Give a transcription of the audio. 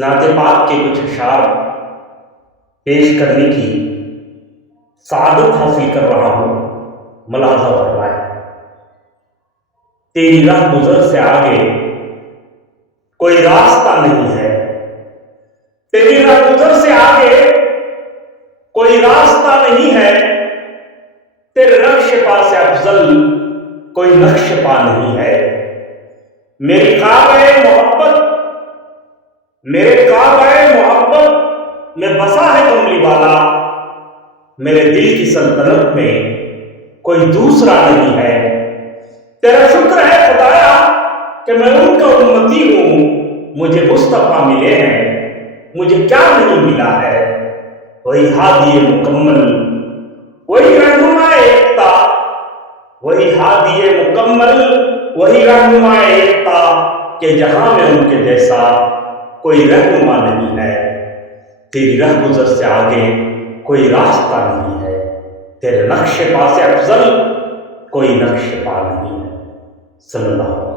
نعت پاک کے کچھ اشعار پیش کرنے کی سعادت حاصل کر رہا ہوں. ملاحظہ فرمائے. تیری راہ گزر سے آگے کوئی راستہ نہیں ہے. تیری راہ گزر سے آگے کوئی راستہ نہیں ہے. تیرے نقش پا سے افضل کوئی نقش پا نہیں ہے. میری کعبہ محبت میرے کعبہ محبت میں بسا ہے کملی والا. میرے دل کی سلطنت میں کوئی دوسرا نہیں ہے. تیرا شکر ہے خدایا کہ میں ان کا امتی ہوں. مجھے مصطفیٰ ملے ہیں, مجھے کیا نہیں ملا ہے. وہی ہادی مکمل, وہی رہنما ایکتا, وہی ہادی مکمل, وہی رہنما ایکتا کہ جہاں میں ان کے جیسا کوئی رہنما نہیں ہے. تیری راہ گزر سے آگے کوئی راستہ نہیں ہے. تیرے نقش پا سے افضل کوئی نقش پا نہیں ہے. صلی اللہ علیہ وسلم.